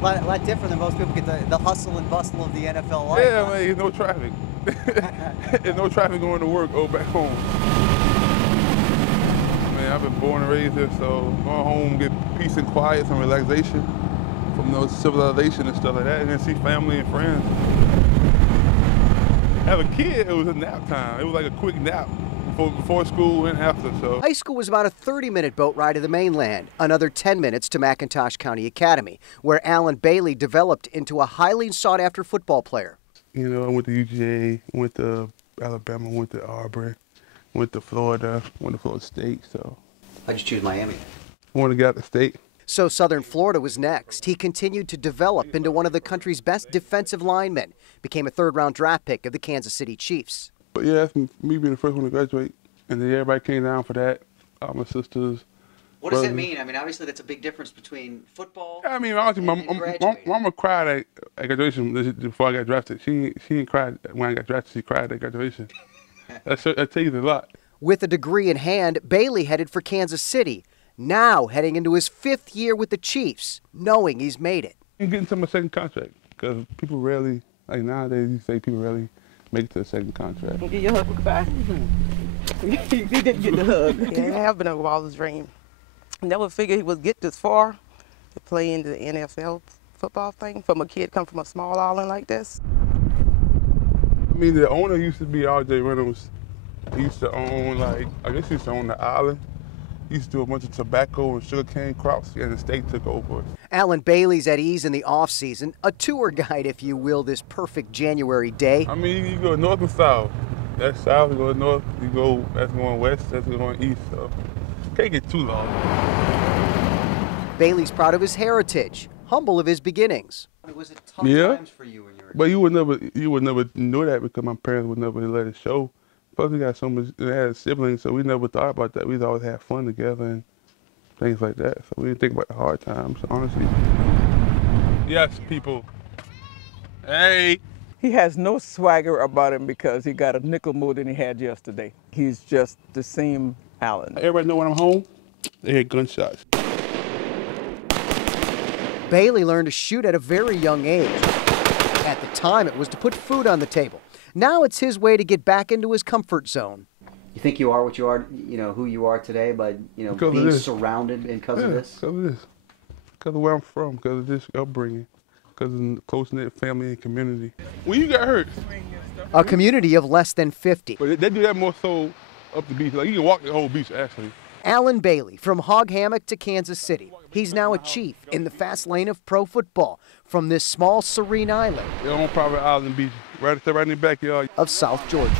A lot different than most people get the hustle and bustle of the NFL life. Yeah, man, there's no traffic. There's no traffic going to work or back home. Man, I've been born and raised here, so going home, get peace and quiet, some relaxation from those civilization and stuff like that, and then see family and friends. As a kid, it was a nap time. It was like a quick nap before school and after. So high school was about a 30-minute boat ride to the mainland, another 10 minutes to McIntosh County Academy, where Alan Bailey developed into a highly sought-after football player. You know, I went to UGA, went to Alabama, went to Auburn, went to Florida, went to Florida State. So How'd you choose Miami? I wanted to get out of the state. So Southern Florida was next. He continued to develop into one of the country's best defensive linemen, became a third-round draft pick of the Kansas City Chiefs. But yeah, that's me being the first one to graduate, and then everybody came down for that. All my sisters. What does it mean? I mean, obviously that's a big difference between football. I mean, honestly, my mama cried at graduation before I got drafted. She didn't cry when I got drafted. She cried at graduation. That tells you a lot. With a degree in hand, Bailey headed for Kansas City, now heading into his 5th year with the Chiefs, knowing he's made it. I'm getting to my second contract because people rarely, like nowadays, you say people rarely make it to the second contract. Give you a hug, goodbye. He didn't get the hug. Yeah, I have been a wildest dream. Never figured he would get this far to play into the NFL football thing from a kid come from a small island like this. I mean, the owner used to be R.J. Reynolds. He used to own, I guess he used to own the island. He used to do a bunch of tobacco and sugarcane crops, and the state took over. Alan Bailey's at ease in the off-season, a tour guide, if you will, this perfect January day. I mean, you go north and south. That's south, you go north, that's going west, that's going east, so can't get too long. Bailey's proud of his heritage, humble of his beginnings. Was it tough times for you when you were a kid? But you would never know that because my parents would never let it show. Plus, we got so much, they had siblings, so we never thought about that. We'd always have fun together and things like that. So we didn't think about the hard times, honestly. Yes, people. Hey. He has no swagger about him because he got a nickel more than he had yesterday. He's just the same Alan. Everybody know when I'm home, they hear gunshots. Bailey learned to shoot at a very young age. At the time, it was to put food on the table. Now it's his way to get back into his comfort zone. You think you are what you are, who you are today by, being surrounded because of this? Because of this. Because of where I'm from, because of this upbringing, because of the close-knit family and community. When you got hurt? A community of less than 50. But they do that more so up the beach. Like, you can walk the whole beach, actually. Alan Bailey, from Hog Hammock to Kansas City. He's now a chief in the fast lane of pro football from this small, serene island. They're on private island beach, right in the backyard of South Georgia.